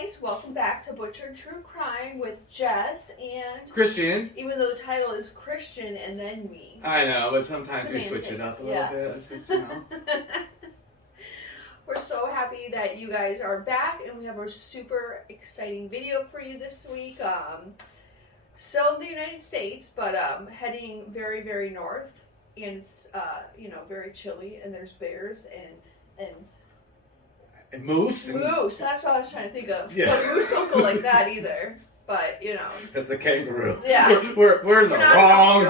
guys, welcome back to Butchered True Crime with Jess and Christian. Even though the title is Christian and then me. I know, but sometimes Semantics, we switch it up a little bit. It's just, you know. We're so happy that you guys are back and we have a super exciting video for you this week. Still in the United States, but heading very, very north. And it's, very chilly and there's bears and moose? Moose, that's what I was trying to think of. Yeah. But moose don't go like that either. But, That's a kangaroo. Yeah. We're in the wrong...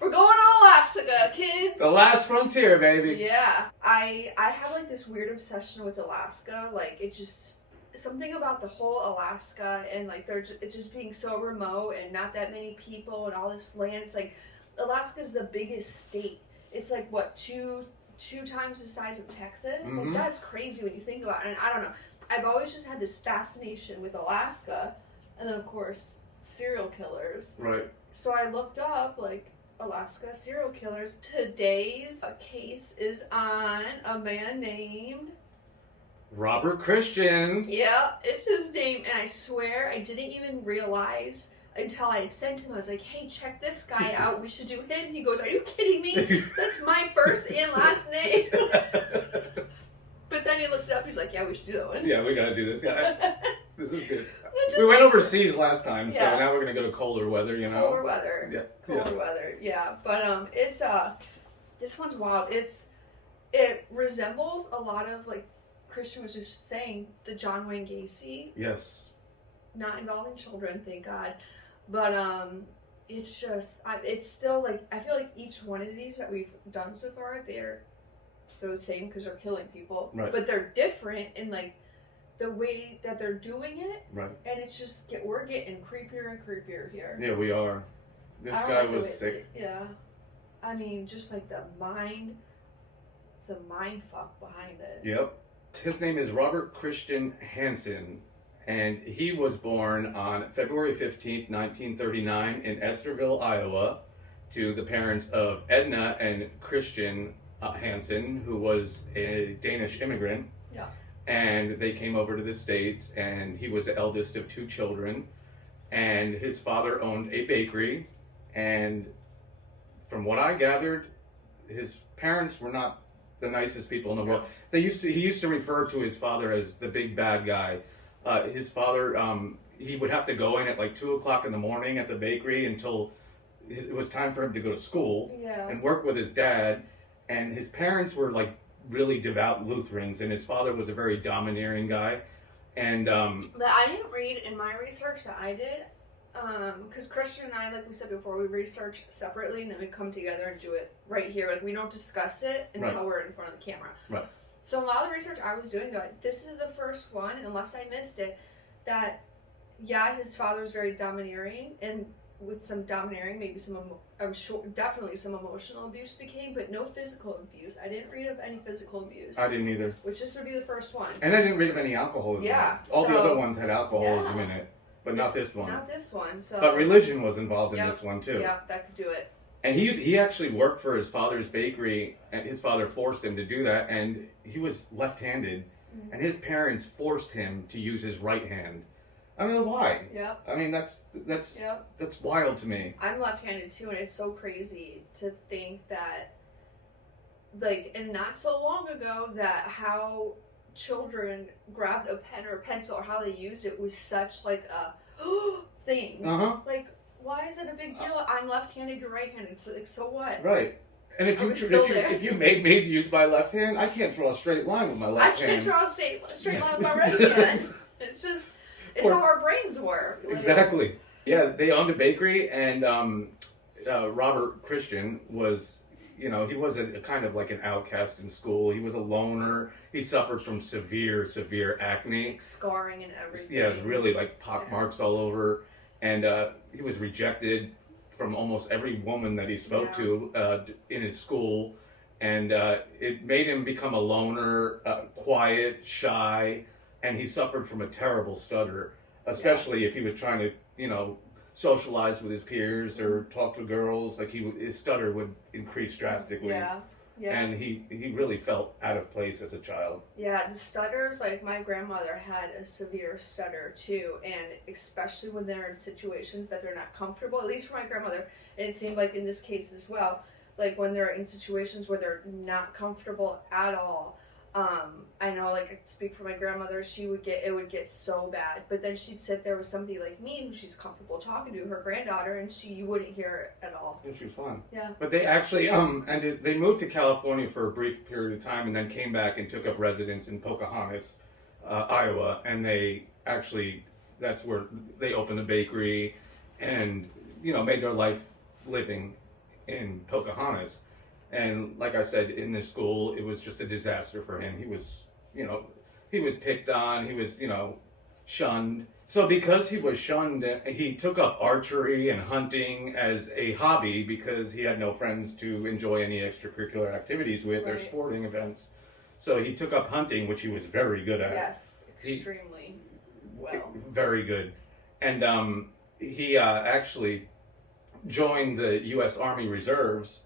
We're going to Alaska, kids! The last frontier, baby. Yeah. I have, like, this weird obsession with Alaska. Like, it just... Something about the whole Alaska and, like, it's just being so remote and not that many people and all this land. It's like, Alaska's the biggest state. It's, like, what, two times the size of Texas. Mm-hmm. Like, that's crazy when you think about it. And I don't know. I've always just had this fascination with Alaska. And then, of course, serial killers. Right. So I looked up, like, Alaska serial killers. Today's case is on a man named... Robert Christian. Yeah, it's his name. And I swear I didn't even realize... until I had sent him, I was like, hey, check this guy out. We should do him. He goes, are you kidding me? That's my first and last name. But then he looked it up. He's like, yeah, we should do that one. Yeah, we got to do this guy. This is good. We went overseas last time, so yeah. now we're going to go to colder weather, Colder weather. Yeah. Colder weather, yeah. But it's, this one's wild. It resembles a lot of, like, Christian was just saying, the John Wayne Gacy. Yes. Not involving children, thank God. But it's just, it's still like, I feel like each one of these that we've done so far, they're the same because they're killing people. Right. But they're different in like the way that they're doing it. Right. And it's just, we're getting creepier and creepier here. Yeah, we are. This guy was sick. Yeah. I mean, just like the mind fuck behind it. Yep. His name is Robert Christian Hansen. And he was born on February 15th, 1939 in Estherville, Iowa, to the parents of Edna and Christian Hansen, who was a Danish immigrant. Yeah. And they came over to the States, and he was the eldest of two children. And his father owned a bakery. And from what I gathered, his parents were not the nicest people in the world. He used to refer to his father as the big bad guy. His father, he would have to go in at like 2 o'clock in the morning at the bakery until it was time for him to go to school and work with his dad. And his parents were like really devout Lutherans, and his father was a very domineering guy. And but I didn't read in my research that I did, because Christian and I, like we said before, we research separately and then we come together and do it right here. Like, we don't discuss it until we're in front of the camera. Right. So a lot of the research I was doing, though, this is the first one, unless I missed it, that, yeah, his father was very domineering, and with some domineering, maybe some, I'm sure, definitely some emotional abuse became, but no physical abuse. I didn't read of any physical abuse. I didn't either. Which this would be the first one. And I didn't read of any alcoholism. Yeah. All the other ones had alcoholism in it, but not this one. Not this one. So. But religion was involved in this one, too. Yeah, that could do it. And he actually worked for his father's bakery, and his father forced him to do that, and he was left-handed, and his parents forced him to use his right hand. I don't know why. Yep. I mean, that's wild to me. I'm left-handed too, and it's so crazy to think that, like, and not so long ago, that how children grabbed a pen or a pencil or how they used it was such like a thing. Uh-huh. Like, why is it a big deal? I'm left-handed, you're right-handed. So, like, so what? Right. And if you made me use my left hand, I can't draw a straight line with my left hand. I can't draw a straight line with my right hand. It's just, it's how our brains work. Like, exactly. Yeah, they owned a bakery, and Robert Christian was, he was a kind of like an outcast in school. He was a loner. He suffered from severe acne. Scarring and everything. Yeah, it was really like pock marks all over. And he was rejected from almost every woman that he spoke to in his school. And it made him become a loner, quiet, shy, and he suffered from a terrible stutter, especially if he was trying to, socialize with his peers or talk to girls. Like, his stutter would increase drastically. Yeah. Yeah. And he really felt out of place as a child. Yeah, the stutters, like my grandmother had a severe stutter too, and especially when they're in situations that they're not comfortable, at least for my grandmother, and it seemed like in this case as well, like when they're in situations where they're not comfortable at all. I know, like, I speak for my grandmother, it would get so bad, but then she'd sit there with somebody like me who she's comfortable talking to, her granddaughter, and you wouldn't hear it at all. And she was fine. Yeah. But they actually, they moved to California for a brief period of time and then came back and took up residence in Pocahontas, Iowa, and that's where they opened a bakery and, made their life living in Pocahontas. And like I said, in this school, it was just a disaster for him. He was picked on, he was, shunned. So because he was shunned, he took up archery and hunting as a hobby because he had no friends to enjoy any extracurricular activities with or sporting events. So he took up hunting, which he was very good at. Yes, extremely well. Very good. And he actually joined the U.S. Army Reserves,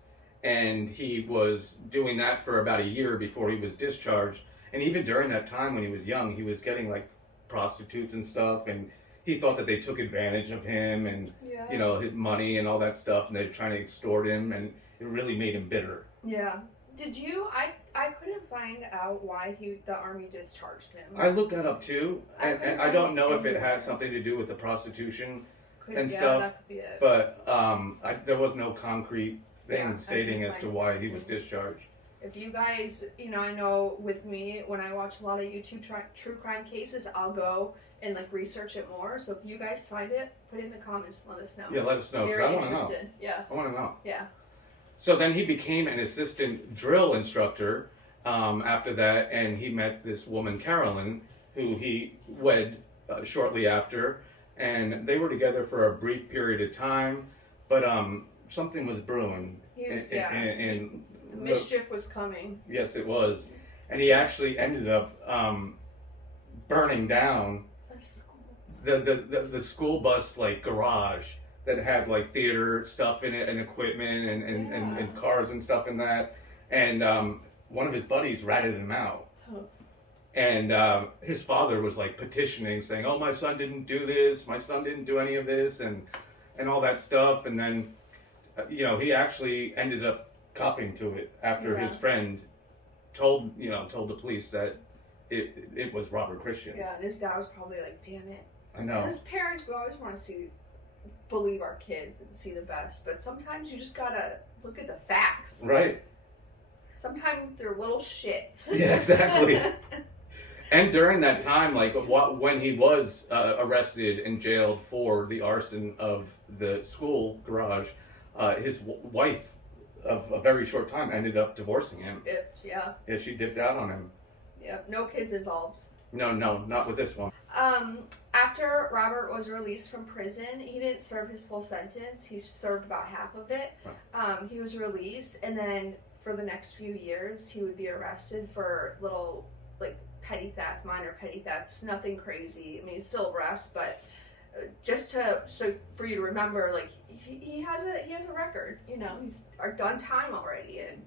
and he was doing that for about a year before he was discharged. And even during that time when he was young, he was getting like prostitutes and stuff, and he thought that they took advantage of him and his money and all that stuff, and they were trying to extort him, and it really made him bitter. Yeah. Did you? I couldn't find out why the Army discharged him. I looked that up too, and I don't know if it had something to do with the prostitution and stuff. That could be it. But there was no concrete thing stating as to why he was discharged. If you guys, I know with me, when I watch a lot of YouTube true crime cases, I'll go and like research it more. So if you guys find it, put it in the comments and let us know. Yeah, let us know, because I want to know. Yeah. I want to know. Yeah. So then he became an assistant drill instructor after that, and he met this woman, Carolyn, who he wed shortly after, and they were together for a brief period of time, but something was brewing. The mischief was coming. Yes, it was. And he actually ended up burning down the school bus like garage that had like theater stuff in it and equipment and cars and stuff in that. And one of his buddies ratted him out. Oh. And his father was like petitioning, saying, "Oh, my son didn't do this. My son didn't do any of this," and all that stuff. And then, he actually ended up copping to it after his friend told the police that it was Robert Christian. Yeah, and his dad was probably like, "Damn it." I know. As parents, we always want to believe our kids and see the best, but sometimes you just gotta look at the facts. Right. Sometimes they're little shits. Yeah, exactly. And during that time, like when he was arrested and jailed for the arson of the school garage, his wife of a very short time ended up divorcing him. Yeah, she dipped out on him. Yeah, no kids involved. No, not with this one. After Robert was released from prison, he didn't serve his full sentence. He served about half of it. Right. He was released, and then for the next few years, he would be arrested for little, like, petty theft, minor petty thefts, nothing crazy. I mean, still arrest, but so for you to remember, like, he has a record. He's done time already, and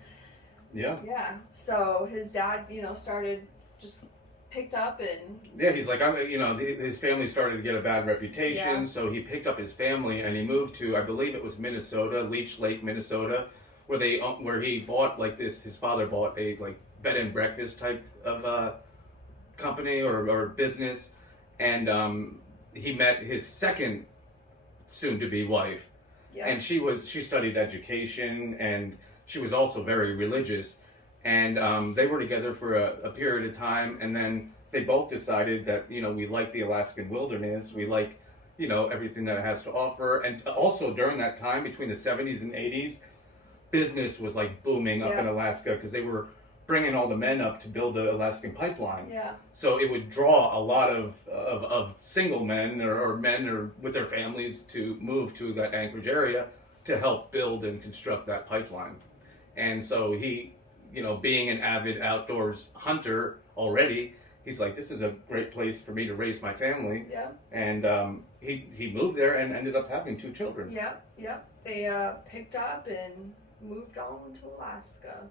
yeah. So his dad, started just picked up and he's like, his family started to get a bad reputation, so he picked up his family and he moved to, I believe it was Minnesota, Leech Lake, Minnesota, where he bought like this. His father bought a like bed and breakfast type of company or business, and he met his second soon-to-be wife, and she studied education, and she was also very religious. And they were together for a period of time, and then they both decided that, we like the Alaskan wilderness, we like, everything that it has to offer. And also during that time, between the 70s and 80s, business was like booming up in Alaska, because they were bringing all the men up to build the Alaskan pipeline. Yeah. So it would draw a lot of single men or men or with their families to move to that Anchorage area to help build and construct that pipeline. And so he, being an avid outdoors hunter already, he's like, this is a great place for me to raise my family. Yeah. And he moved there and ended up having 2 children. Yeah. They picked up and moved on to Alaska.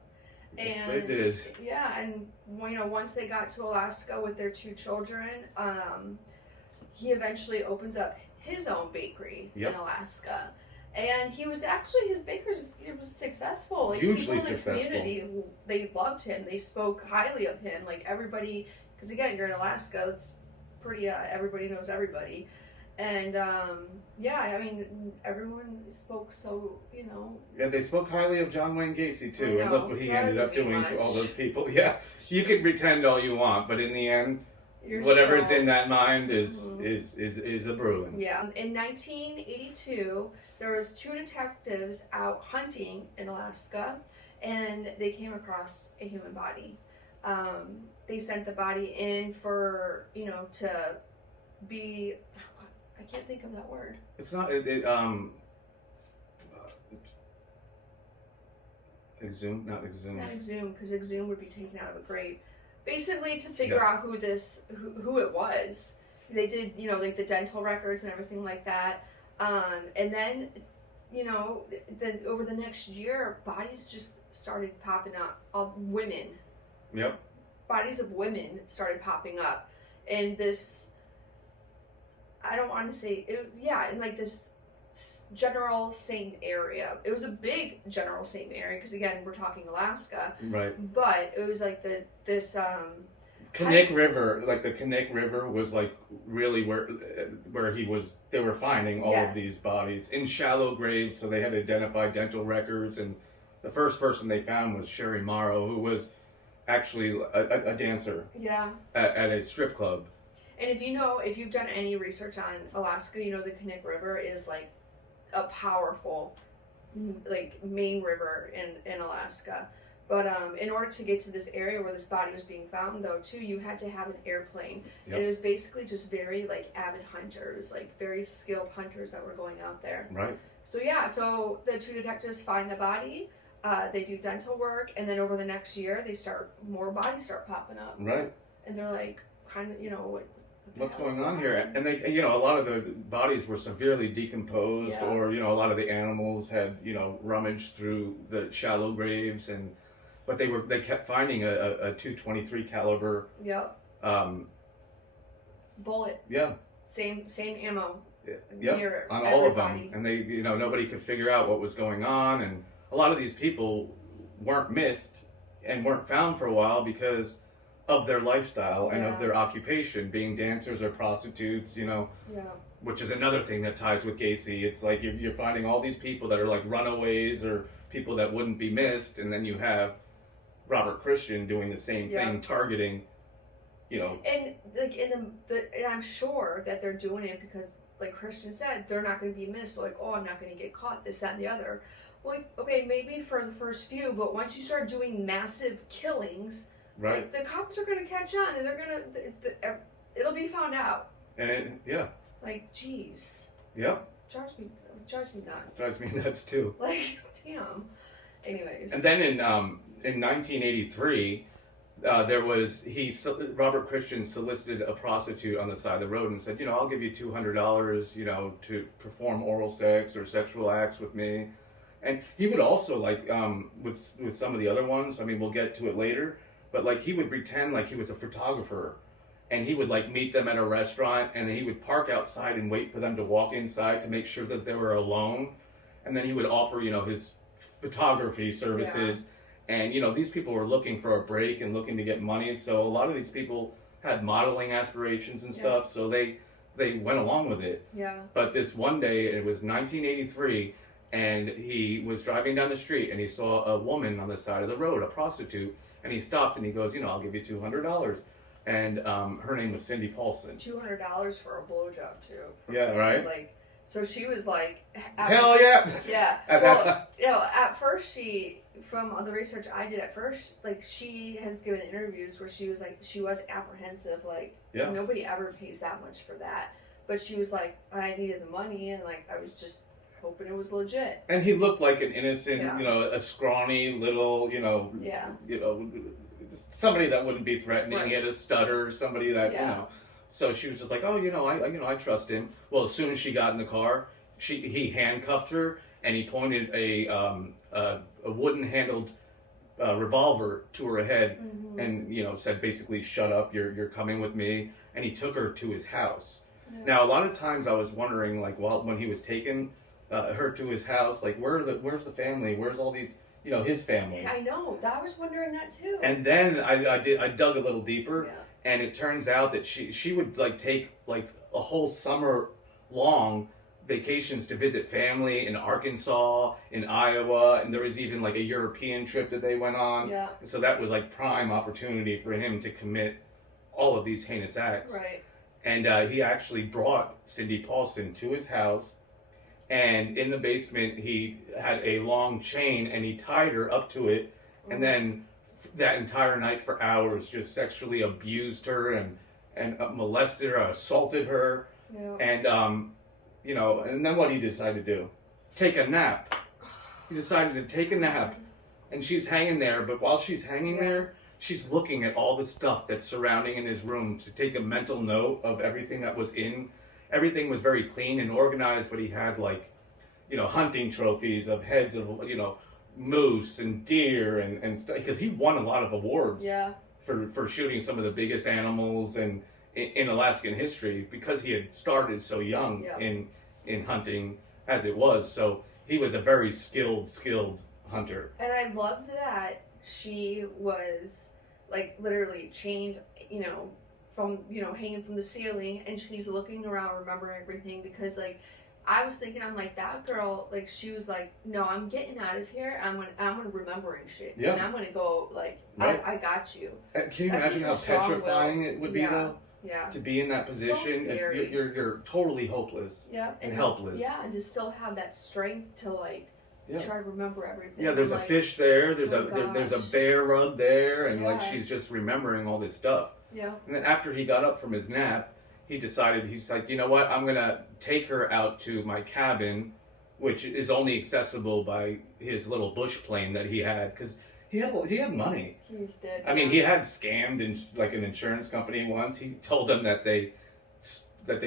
Yes, And they did. yeah, and once they got to Alaska with their 2 children, he eventually opens up his own bakery in Alaska. And he was actually, his bakery was successful. Like, Hugely people in the successful. community, they loved him. They spoke highly of him. Like, everybody, because again, you're in Alaska, it's pretty, everybody knows everybody. And yeah, I mean, everyone spoke so, Yeah, they spoke highly of John Wayne Gacy too, and look what he so ended up doing to all those people. Yeah, you can pretend all you want, but in the end, whatever's in that mind is a brewing. Yeah. In 1982, there was 2 detectives out hunting in Alaska, and they came across a human body. They sent the body in for to be. I can't think of that word. It's not exhumed, not exhumed. Not exhumed, because exhumed would be taken out of a grave. Basically, to figure out who it was. They did, like the dental records and everything like that. And then, then over the next year, bodies just started popping up of women. Yep. Bodies of women started popping up, and this. I don't want to say it was, in like this general same area. It was a big general same area because again we're talking Alaska, right? But it was like this Knik River, like the Knik River was like really where they were finding all of these bodies in shallow graves, so they had to identify dental records, and the first person they found was Sherry Morrow, who was actually a dancer at a strip club. And if you've done any research on Alaska, the Knik River is like a powerful, like main river in Alaska. But in order to get to this area where this body was being found, though, too, you had to have an airplane, and it was basically just very like avid hunters, like very skilled hunters that were going out there. Right. So so the 2 detectives find the body. They do dental work, and then over the next year, more bodies start popping up. Right. And they're like, kind of, what's going on here? And they, a lot of the bodies were severely decomposed, or a lot of the animals had, rummaged through the shallow graves, but they kept finding a .223 caliber. Bullet. Yeah. Same ammo. Near on all of them, and they, nobody could figure out what was going on, and a lot of these people weren't missed and weren't found for a while because of their lifestyle and of their occupation, being dancers or prostitutes, which is another thing that ties with Gacy. It's like you're finding all these people that are like runaways or people that wouldn't be missed, and then you have Robert Christian doing the same thing, targeting, And like and I'm sure that they're doing it because, like Christian said, they're not going to be missed. They're like, oh, I'm not going to get caught, this, that, and the other. Well, like, okay, maybe for the first few, but once you start doing massive killings, right, like, the cops are going to catch on, and they're going to, it'll be found out. And like, jeez. Yep. Drives me nuts. Drives me nuts too. Like, damn. Anyways. And then in 1983, Robert Christian solicited a prostitute on the side of the road and said, I'll give you $200, to perform oral sex or sexual acts with me. And he would also, like, with some of the other ones, I mean, we'll get to it later, but like he would pretend like he was a photographer, and he would like meet them at a restaurant, and then he would park outside and wait for them to walk inside to make sure that they were alone, and then he would offer, his photography services. And, these people were looking for a break and looking to get money. So a lot of these people had modeling aspirations and stuff. So they went along with it. Yeah. But this one day, it was 1983, and he was driving down the street and he saw a woman on the side of the road, a prostitute. And he stopped and he goes, I'll give you $200. And her name was Cindy Paulson. $200 for a blowjob, too. Yeah, right? Like, so she was like... Hell yeah! Yeah. At first from the research I did at first, like, she has given interviews where she was like, she was apprehensive, like, nobody ever pays that much for that. But she was like, I needed the money, and like, I was just hoping it was legit. And he looked like an innocent, a scrawny little, somebody that wouldn't be threatening. Right. He had a stutter, somebody that, So she was just like, oh, I trust him. Well, as soon as she got in the car, he handcuffed her, and he pointed a wooden-handled revolver to her head, Mm-hmm. and said basically, "Shut up! You're coming with me." And he took her to his house. Yeah. Now, a lot of times I was wondering, like, when he was taking her to his house, like, where's the family? Where's all these, his family? I know. I was wondering that too. And then I dug a little deeper, Yeah. and it turns out that she would like take like a whole summer long vacations to visit family in Arkansas, in Iowa, and there was even like a European trip that they went on. Yeah. So that was like prime opportunity for him to commit all of these heinous acts. Right. And he actually brought Cindy Paulson to his house, and in the basement he had a long chain and he tied her up to it, and then that entire night for hours just sexually abused her and molested her, assaulted her. Yeah. And and then what he decided to do? Take a nap. He decided to take a nap, and she's hanging there, but while she's hanging there, she's looking at all the stuff that's surrounding in his room to take a mental note of everything that was in. Everything was very clean and organized, but he had like, hunting trophies of heads of, moose and deer and stuff, because he won a lot of awards for shooting some of the biggest animals and in Alaskan history, because he had started so young in hunting as it was. So he was a very skilled hunter. And I loved that she was like literally chained, from hanging from the ceiling, and she's looking around, remembering everything, because like I was thinking, I'm like, that girl, like she was like, no, I'm getting out of here. I'm gonna remembering shit, and I'm gonna go like, right. I got you. Can you imagine how petrifying it would be though? Yeah. To be in that position, So scary. You're totally hopeless. Yeah. And helpless. Yeah, and to still have that strength to like try to remember everything. Yeah, there's a fish there. There's there's a bear rug there, and like she's just remembering all this stuff. Yeah. And then after he got up from his nap, he's like, you know what? I'm gonna take her out to my cabin, which is only accessible by his little bush plane that he had, because he had money. He did. I mean, he had scammed in like an insurance company once. He told them that they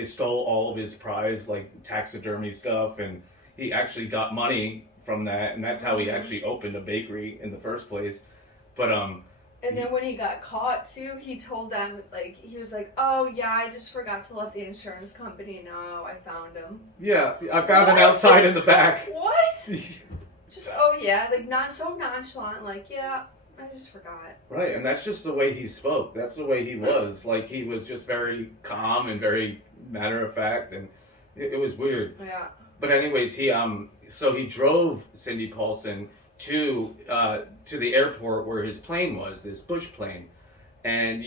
stole all of his prize like taxidermy stuff, and he actually got money from that, and that's how he actually opened a bakery in the first place. But and then when he got caught too, he told them, like, he was like, oh yeah, I just forgot to let the insurance company know I found him. Yeah, I found him outside in the back. What? Just, oh yeah, like not so nonchalant, like, yeah, I just forgot. Right, and that's just the way he spoke. That's the way he was. Like, he was just very calm and very matter of fact, and it was weird. Yeah. But anyways, he drove Cindy Paulson to the airport where his plane was, this bush plane, and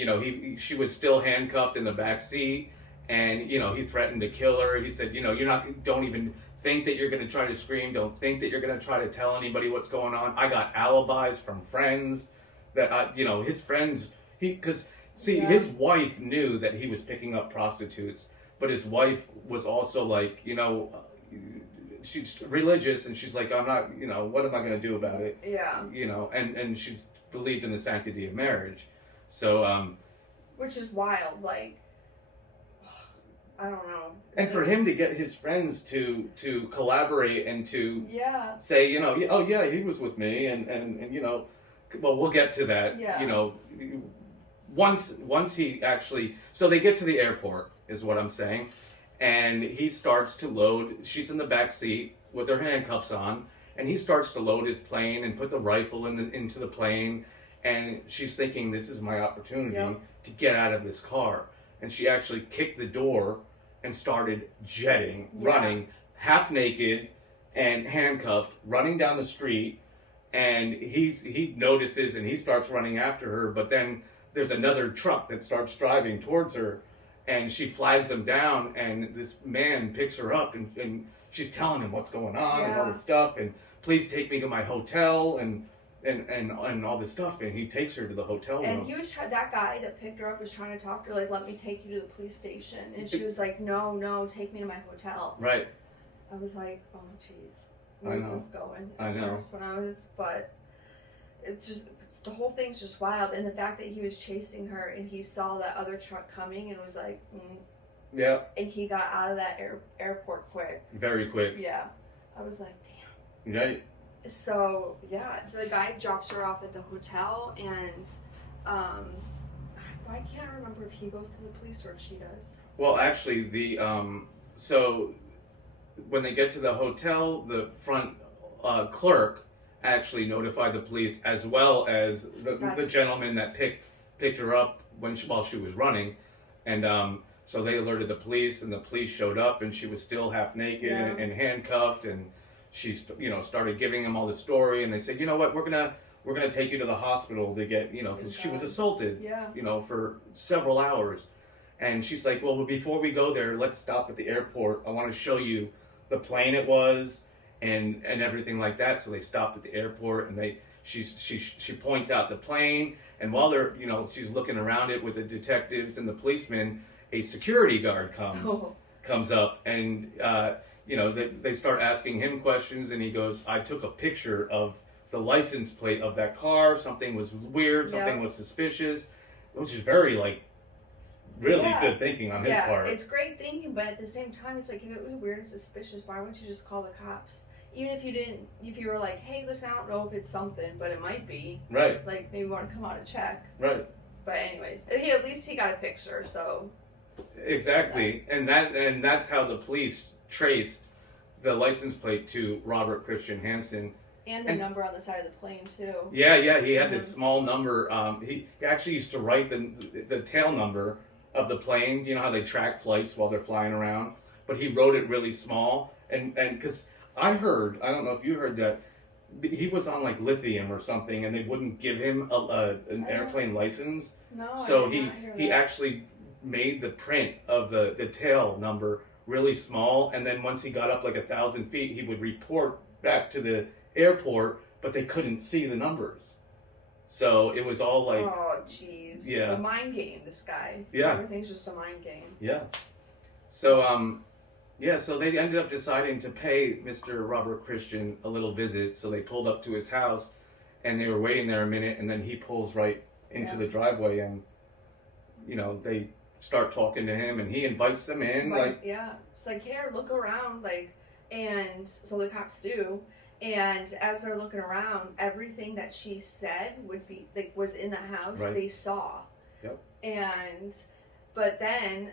she was still handcuffed in the back seat, and he threatened to kill her. He said, don't even think that you're going to try to scream. Don't think that you're going to try to tell anybody what's going on. I got alibis from friends that his friends, his wife knew that he was picking up prostitutes, but his wife was also like, she's religious, and she's like, I'm not, what am I going to do about it? Yeah. And she believed in the sanctity of marriage. So, which is wild, like, I don't know. And for him to get his friends to collaborate and to say, oh yeah, he was with me, and well, we'll get to that. Yeah. Once he actually, so they get to the airport, is what I'm saying. And he starts to load. She's in the back seat with her handcuffs on, and he starts to load his plane and put the rifle into the plane. And she's thinking, this is my opportunity to get out of this car. And she actually kicked the door and started jetting, running, half naked and handcuffed, running down the street. And he notices, and he starts running after her. But then there's another truck that starts driving towards her. And she flags him down, and this man picks her up, and she's telling him what's going on and all this stuff, and please take me to my hotel, and all this stuff, and he takes her to the hotel room. And he was that guy that picked her up was trying to talk to her, like, let me take you to the police station, and she was like, no, take me to my hotel. Right. I was like, oh jeez, where's this going? I know. But it's the whole thing's just wild, and the fact that he was chasing her and he saw that other truck coming and was like, yeah, and he got out of that airport quick, very quick. Yeah, I was like, damn. Yeah, So yeah, the guy drops her off at the hotel, and I can't remember if he goes to the police or if she does. Well, actually, so when they get to the hotel, the front clerk actually notified the police, as well as the gentleman that picked her up while she was running, and so they alerted the police, and the police showed up, and she was still half naked and handcuffed, and she started giving them all the story, and they said, you know what, we're gonna take you to the hospital to get, because she was assaulted, for several hours. And she's like, well, before we go there, let's stop at the airport. I want to show you the plane it was and everything like that. So they stopped at the airport, and she points out the plane. And while they're, she's looking around it with the detectives and the policemen, a security guard comes up, and they start asking him questions, and he goes, I took a picture of the license plate of that car. Something was weird. Something was suspicious, which is very really good thinking on his part. It's great thinking, but at the same time, it's like, if it was weird and suspicious, why wouldn't you just call the cops? Even if you were like, hey, listen, I don't know if it's something, but it might be. Right. Like, maybe want to come out and check. Right. But anyways, at least he got a picture, so. Exactly. Yeah. And that's how the police traced the license plate to Robert Christian Hansen. And the number on the side of the plane, too. Yeah, he had this small number. He actually used to write the tail number of the plane. You know how they track flights while they're flying around? But he wrote it really small. And because I don't know if you heard that, he was on lithium or something, and they wouldn't give him an airplane license. No, so I did not hear he that. actually made the print of the tail number really small, and then once he got up 1,000 feet, he would report back to the airport, but they couldn't see the numbers. So it was all oh, jeez. Yeah. A mind game, this guy. Yeah. Everything's just a mind game. Yeah. So, so they ended up deciding to pay Mr. Robert Christian a little visit. So they pulled up to his house, and they were waiting there a minute, and then he pulls right into the driveway, and, they start talking to him, and he invites them in. It's like, here, look around, and so the cops do. And as they're looking around, everything that she said was in the house. Right. They saw. Yep. But then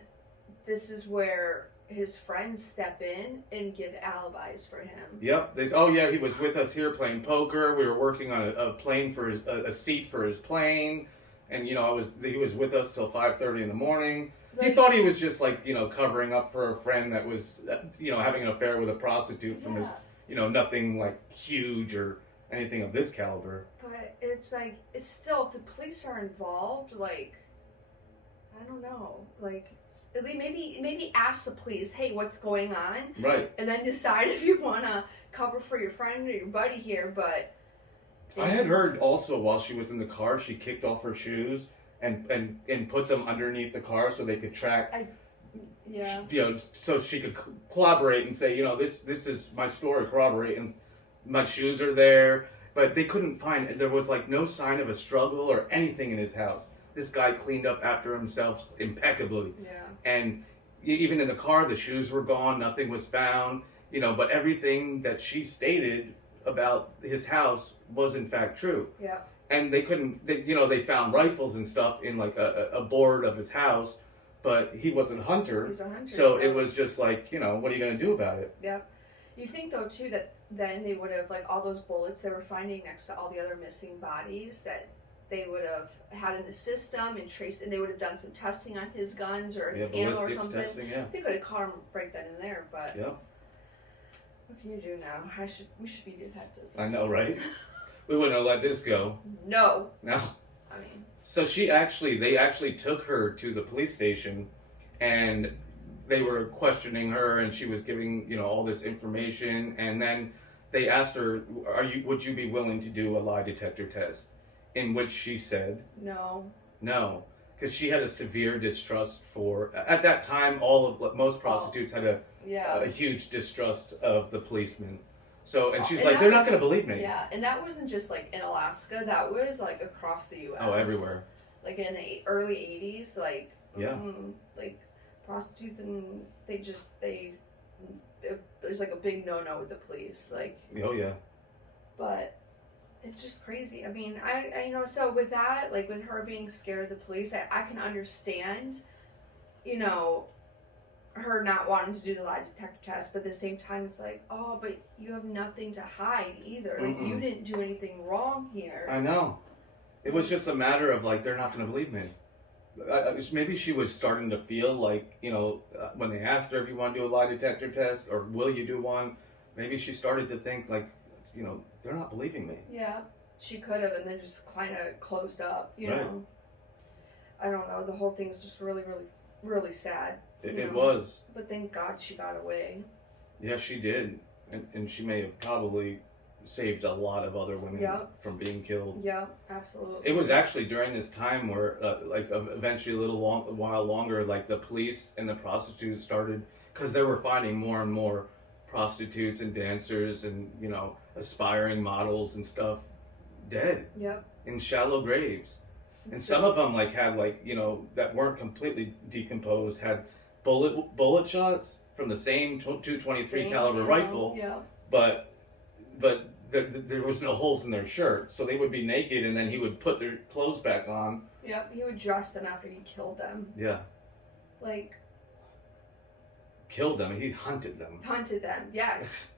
this is where his friends step in and give alibis for him. Yep. He was with us here playing poker. We were working on a plane for a seat for his plane, and he was with us till 5:30 in the morning. He thought he was just covering up for a friend that was having an affair with a prostitute from his. Nothing huge or anything of this caliber. But it's it's still, if the police are involved, I don't know. At least maybe ask the police, hey, what's going on? Right. And then decide if you want to cover for your friend or your buddy here, but. I had heard also while she was in the car, she kicked off her shoes and put them underneath the car so they could track. So she could collaborate and say, this is my story, corroborate, and my shoes are there. But they couldn't find, there was no sign of a struggle or anything in his house. This guy cleaned up after himself impeccably. Yeah. And even in the car, the shoes were gone, nothing was found, but everything that she stated about his house was in fact true. Yeah. And they they found rifles and stuff in a board of his house. But he was a hunter, so it was just what are you going to do about it? Yeah. You think, though, too, that then they would have, all those bullets they were finding next to all the other missing bodies, that they would have had in the system and traced, and they would have done some testing on his guns or his ammo or something. Testing, yeah. They could have caught him right then and there, but yeah. What can you do now? We should be detectives. I know, right? We wouldn't have let this go. No. I mean... So they actually took her to the police station, and they were questioning her, and she was giving, all this information, and then they asked her, would you be willing to do a lie detector test? In which she said, No, because she had a severe distrust at that time, most prostitutes had a huge distrust of the policemen. So, and she's they're not going to believe me. Yeah, and that wasn't just in Alaska, that was across the U.S. Oh, everywhere. In the early 80s, prostitutes, and there's a big no-no with the police. Oh, yeah. But it's just crazy. I mean, I you know, so with that, like with her being scared of the police, I can understand, you know, her not wanting to do the lie detector test, but at the same time it's like, oh, but you have nothing to hide either. Like, you didn't do anything wrong here. I know. It was just a matter of like, they're not going to believe me. Maybe she was starting to feel like, you know, when they asked her if you want to do a lie detector test or will you do one, maybe she started to think like, you know, they're not believing me. Yeah, she could have, and then just kind of closed up, you Right. know. I don't know. The whole thing's just really, really, really sad. It was. But thank God she got away. Yeah, she did. And she may have probably saved a lot of other women from being killed. Yeah, absolutely. It was actually during this time where, eventually a while longer, like the police and the prostitutes started, because they were finding more and more prostitutes and dancers and, you know, aspiring models and stuff dead. Yep. In shallow graves. And some of them like had like, you know, that weren't completely decomposed, had bullet shots from the same 223 caliber rifle. Yeah. But there was no holes in their shirt, so they would be naked, and then he would put their clothes back on. Yep, he would dress them after he killed them. Yeah. Like. Killed them. He hunted them. Hunted them, yes.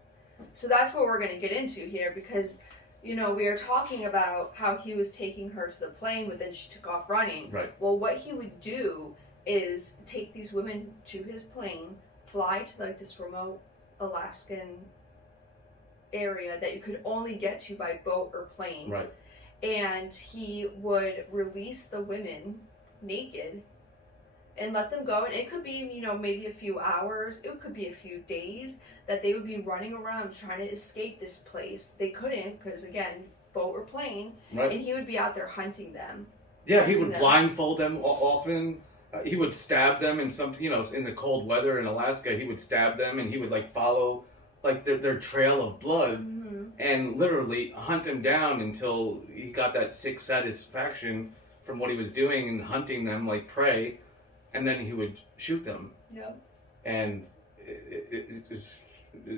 So that's what we're going to get into here, because, you know, we are talking about how he was taking her to the plane, but then she took off running. Right. Well, what he would do is take these women to his plane, fly to like this remote Alaskan area that you could only get to by boat or plane. Right. And he would release the women naked and let them go. And it could be, you know, maybe a few hours. It could be a few days that they would be running around trying to escape this place. They couldn't because, again, boat or plane. Right. And he would be out there hunting them. Yeah, he would blindfold them often. He would stab them in some, you know, in the cold weather in Alaska. He would stab them, and he would like follow like their trail of blood and literally hunt them down until he got that sick satisfaction from what he was doing and hunting them like prey, and then he would shoot them. Yep. And it's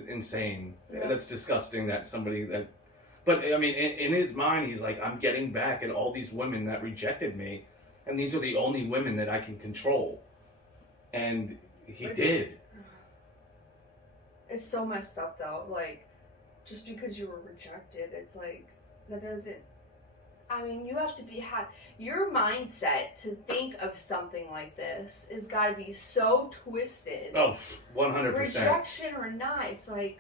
insane. Yeah. That's disgusting that somebody that. But I mean, in his mind, he's like, I'm getting back at all these women that rejected me, and these are the only women that I can control. And he did. It's so messed up, though. Like, just because you were rejected, it's like, that doesn't... I mean, you have to be... your mindset to think of something like this has got to be so twisted. Oh, 100%. Rejection or not, it's like...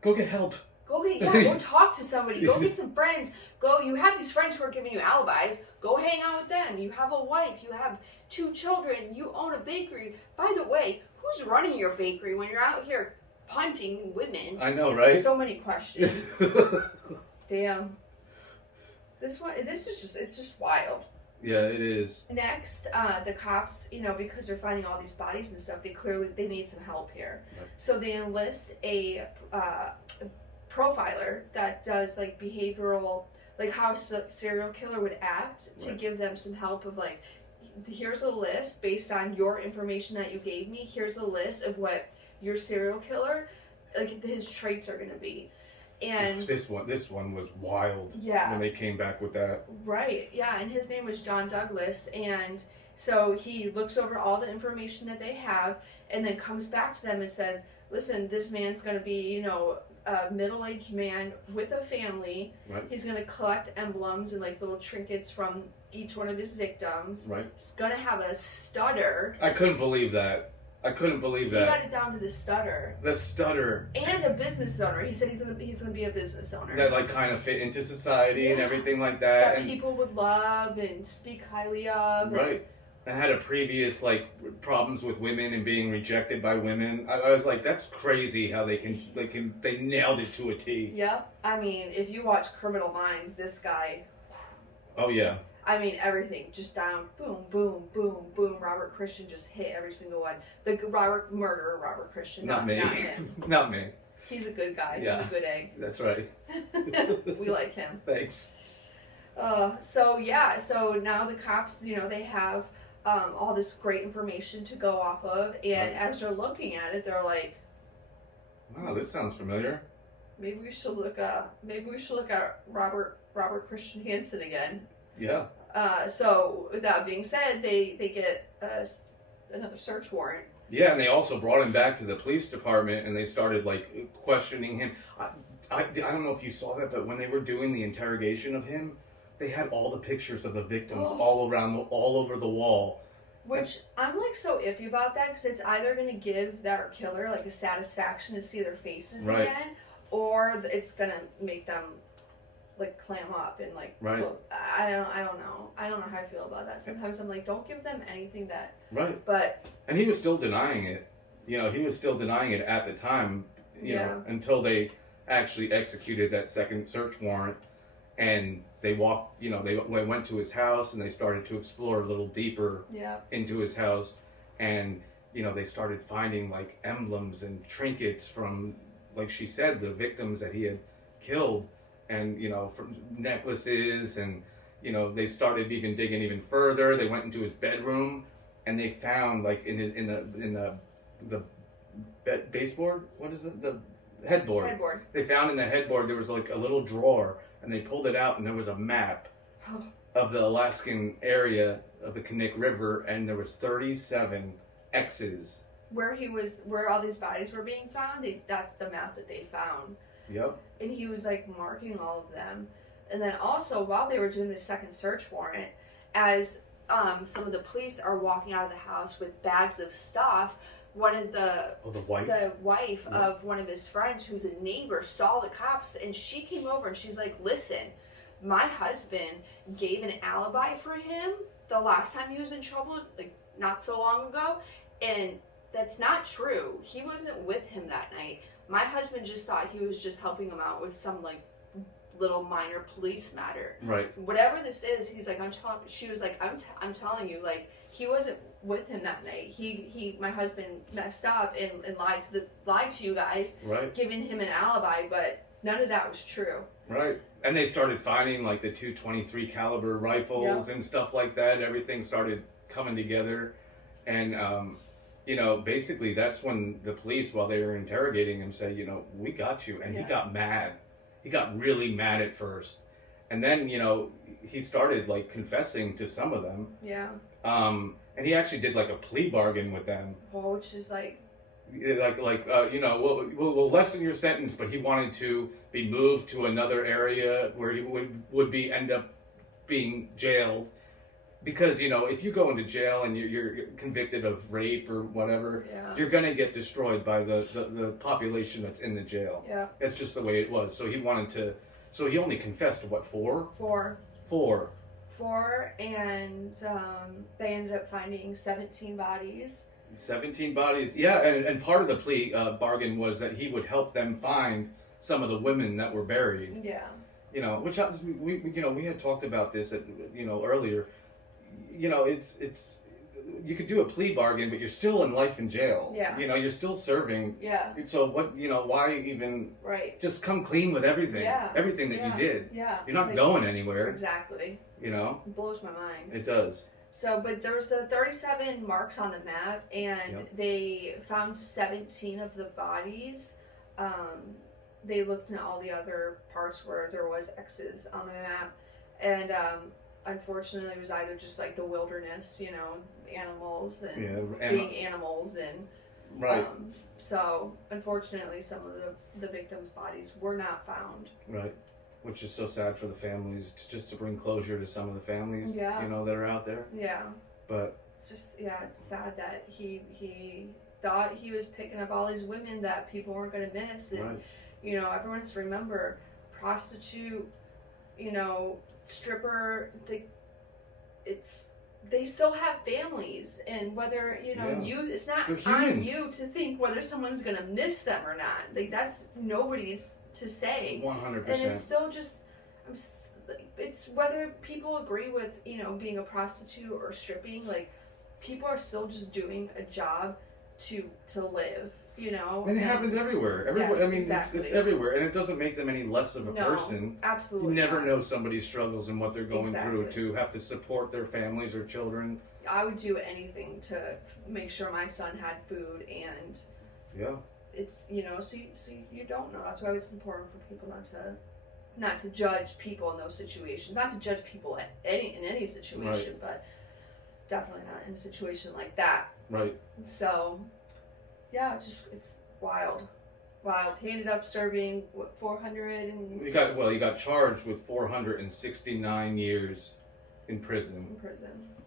Go get help. Go talk to somebody. Go get some friends. You have these friends who are giving you alibis. Go hang out with them. You have a wife. You have 2 children. You own a bakery. By the way, who's running your bakery when you're out here punting women? I know, right? So many questions. Damn. It's just wild. Yeah, it is. Next, the cops, you know, because they're finding all these bodies and stuff, they need some help here. Right. So they enlist a profiler that does like behavioral, like how a serial killer would act, to give them some help of like, here's a list based on your information that you gave me. Here's a list of what your serial killer, like his traits are going to be. And this one was wild. Yeah. When they came back with that. Right. Yeah. And his name was John Douglas. And so he looks over all the information that they have and then comes back to them and said, listen, this man's going to be, you know, a middle-aged man with a family. Right. He's going to collect emblems and like little trinkets from each one of his victims. Right. He's going to have a stutter. I couldn't believe that. He got it down to the stutter. The stutter. And a business owner. He said he's gonna be a business owner. That like kind of fit into society and everything like that. That people would love and speak highly of. Right. And had a previous like problems with women and being rejected by women. I was like, that's crazy how they nailed it to a T. Yep. I mean, if you watch Criminal Minds, this guy. Oh yeah. I mean, everything just down, boom, boom, boom, boom. Robert Christian just hit every single one. The murderer, Robert Christian, not me, not him. Not me. He's a good guy. Yeah. He's a good egg. That's right. We like him. Thanks. So now the cops, you know, they have all this great information to go off of, and as they're looking at it, they're like, wow, this sounds familiar. Maybe we should look at Robert Christian Hansen again. Yeah. So with that being said, they get another search warrant. Yeah, and they also brought him back to the police department, and they started like questioning him. I don't know if you saw that, but when they were doing the interrogation of him, they had all the pictures of the victims all over the wall. Which I'm like so iffy about that, because it's either going to give their killer like a satisfaction to see their faces again, or it's going to make them like clam up and like look, I don't know how I feel about that. Sometimes I'm like, don't give them anything that but and he was still denying it. He was still denying it at the time, you know, until they actually executed that second search warrant, and they went to his house and they started to explore a little deeper into his house, and they started finding like emblems and trinkets from, like she said, the victims that he had killed. And from necklaces, and they started even digging even further. They went into his bedroom, and they found like in the baseboard. What is it? The headboard. They found in the headboard there was like a little drawer, and they pulled it out, and there was a map of the Alaskan area of the Knik River, and there was 37 X's where all these bodies were being found. That's the map that they found. Yep. And he was like marking all of them. And then also while they were doing the second search warrant, as some of the police are walking out of the house with bags of stuff, one of the wife of one of his friends, who's a neighbor, saw the cops, and she came over and she's like, listen, my husband gave an alibi for him the last time he was in trouble, like not so long ago, and that's not true. He wasn't with him that night. My husband just thought he was just helping him out with some like little minor police matter. Right. Whatever this is, he's like, she was like, I'm telling you, like, he wasn't with him that night. My husband messed up and lied to you guys, giving him an alibi, but none of that was true. Right. And they started finding like the 223 caliber rifles and stuff like that. Everything started coming together, and basically that's when the police, while they were interrogating him, said, we got you. And he got mad. He got really mad at first. And then, he started like confessing to some of them. Yeah. And he actually did like a plea bargain with them. Well, which is like we'll lessen your sentence, but he wanted to be moved to another area where he would end up being jailed. Because, if you go into jail and you're convicted of rape or whatever, you're going to get destroyed by the population that's in the jail. Yeah. That's just the way it was. So he only confessed to what, 4? 4. 4. 4, and they ended up finding 17 bodies. 17 bodies. Yeah, and part of the plea bargain was that he would help them find some of the women that were buried. Yeah. Which we had talked about this earlier. It's you could do a plea bargain, but you're still in life in jail. Yeah. You're still serving. Yeah. So what, why even just come clean with everything. Yeah. Everything that you did. Yeah. You're not going anywhere. Exactly. It blows my mind. It does. So, but there was the 37 marks on the map, and they found 17 of the bodies. They looked into all the other parts where there was X's on the map, and unfortunately it was either just like the wilderness, animals and being animals, and so unfortunately some of the victims' bodies were not found. Right. Which is so sad for the families, to bring closure to some of the families, that are out there. Yeah. But it's just, it's sad that he thought he was picking up all these women that people weren't going to miss, and everyone has to remember, prostitute, stripper, they still have families, and whether it's not on you to think whether someone's gonna miss them or not. Like, that's nobody's to say. 100%. And it's still just, it's whether people agree with being a prostitute or stripping. Like, people are still just doing a job to live. And it happens everywhere. I mean, exactly. It's everywhere, and it doesn't make them any less of a person. Absolutely. You never know somebody's struggles and what they're going through to have to support their families or children. I would do anything to make sure my son had food, and it's, so you don't know. That's why it's important for people not to judge people in those situations, not to judge people in any situation, but definitely not in a situation like that. Right. So, yeah, it's wild. He ended up serving 400 and He got charged with 469 years in prison.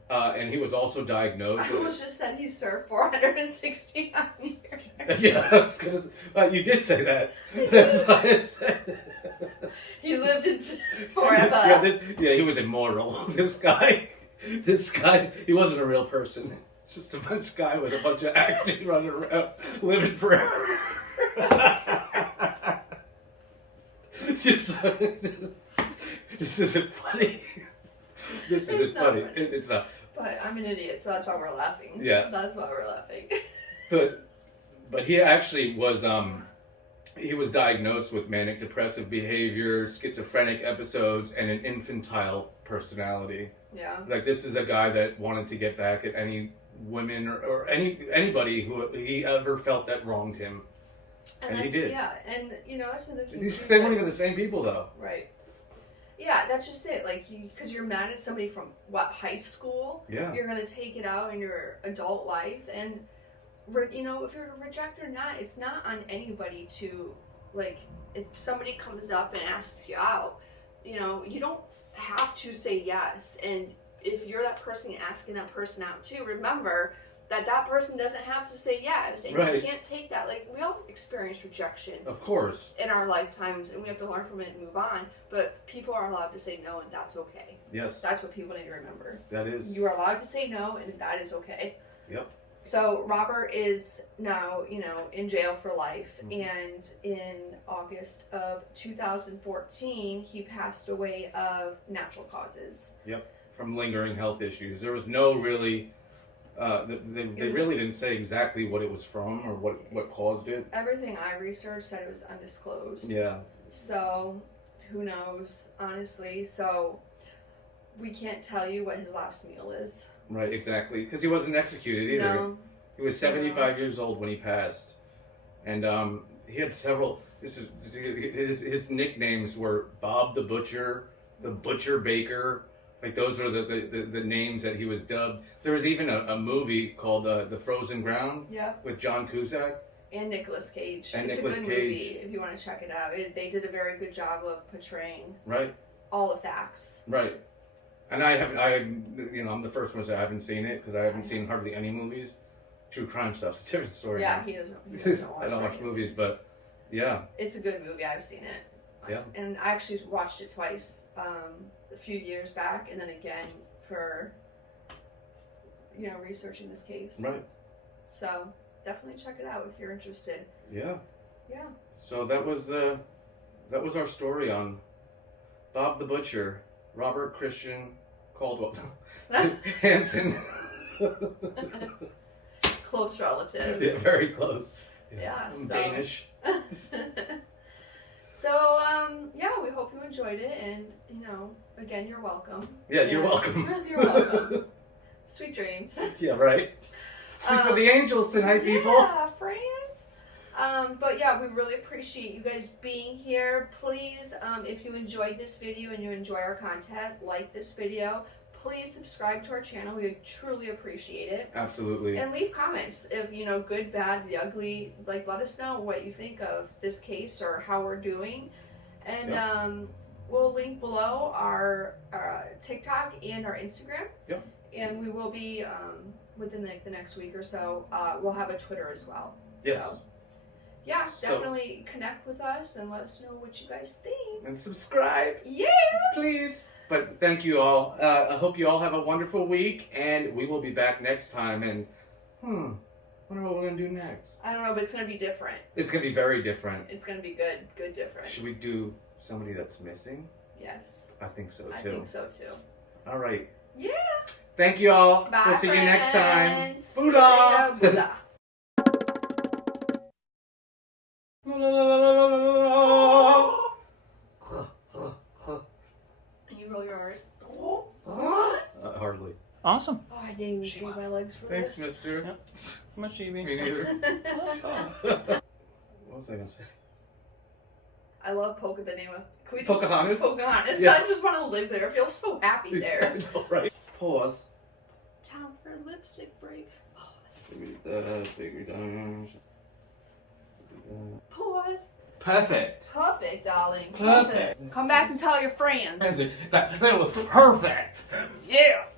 And he was also diagnosed. I almost just said he served 469 years. Yeah, you did say that. That's why I said. He lived in forever. He was immortal. This guy, he wasn't a real person. Just a guy with a bunch of acne running around, living forever. This isn't funny. This isn't funny. It's not. But I'm an idiot, so that's why we're laughing. Yeah. That's why we're laughing. But he actually was he was diagnosed with manic depressive behavior, schizophrenic episodes, and an infantile personality. Yeah. Like, this is a guy that wanted to get back at any women or anybody who he ever felt that wronged him. And he did. Yeah, and that's another thing. They weren't even the same people, though. Right. Yeah, that's just it. Like, because you're mad at somebody from high school. Yeah. You're gonna take it out in your adult life, and if you're a rejecter or not, it's not on anybody to, like, if somebody comes up and asks you out, you don't have to say yes. And if you're that person asking that person out too, remember that person doesn't have to say yes, and you can't take that. Like, we all experience rejection, of course, in our lifetimes, and we have to learn from it and move on. But people are allowed to say no, and that's okay. Yes, that's what people need to remember. That is, you are allowed to say no, and that is okay. Yep. So Robert is now, in jail for life, and in August of 2014, he passed away of natural causes. Yep, from lingering health issues. There was no really. They really didn't say exactly what it was from or what caused it. Everything I researched said it was undisclosed. Yeah. So, who knows, honestly. So, we can't tell you what his last meal is. Right, exactly. Because he wasn't executed either. No. He was 75 years old when he passed. And he had several... His nicknames were Bob the Butcher, the Butcher Baker... Like, those are the names that he was dubbed. There was even a movie called The Frozen Ground with John Cusack. And Nicolas Cage. It's a good movie if you want to check it out. They did a very good job of portraying all the facts. Right. And I'm the first one to say I haven't seen it because I haven't seen hardly any movies. True crime stuff's a different story. Yeah, he doesn't watch I don't watch movies, but yeah. It's a good movie. I've seen it. Yeah. And I actually watched it twice. A few years back, and then again for researching this case. Right. So definitely check it out if you're interested. Yeah. Yeah. So that was our story on Bob the Butcher, Robert Christian Caldwell Hansen. Close relative. Yeah, very close. Yeah. I'm Danish. So, we hope you enjoyed it, and, again, you're welcome. Yeah, you're welcome. You're welcome. Sweet dreams. Yeah, right. Sleep with the angels tonight, people. Yeah, friends. But yeah, we really appreciate you guys being here. Please, if you enjoyed this video and you enjoy our content, like this video. Please subscribe to our channel. We truly appreciate it. Absolutely. And leave comments if, good, bad, the ugly. Like, let us know what you think of this case or how we're doing. And we'll link below our TikTok and our Instagram. Yep. And we will be, within the next week or so, we'll have a Twitter as well. Yes. So, yeah, definitely connect with us and let us know what you guys think. And subscribe. Yeah. Please. But thank you all. I hope you all have a wonderful week, and we will be back next time. And wonder what we're gonna do next. I don't know, but it's gonna be different. It's gonna be very different. It's gonna be good different. Should we do somebody that's missing? Yes. I think so too. I think so too. All right. Yeah. Thank you all. Bye, we'll see you next time. Buddha. Buddha. You roll your R's. Hardly. Awesome. Oh, I didn't even shave my legs for Thanks, this. mister. Yep. How much do you mean? Me neither. Awesome. What was I gonna say? I love Can we just Pocahontas? Pocahontas. Yeah. I just want to live there. I feel so happy there. I know, right? Pause. Time for a lipstick break. Pause. Perfect. Perfect, darling. Perfect. Come back and tell your friends. That was perfect. Yeah.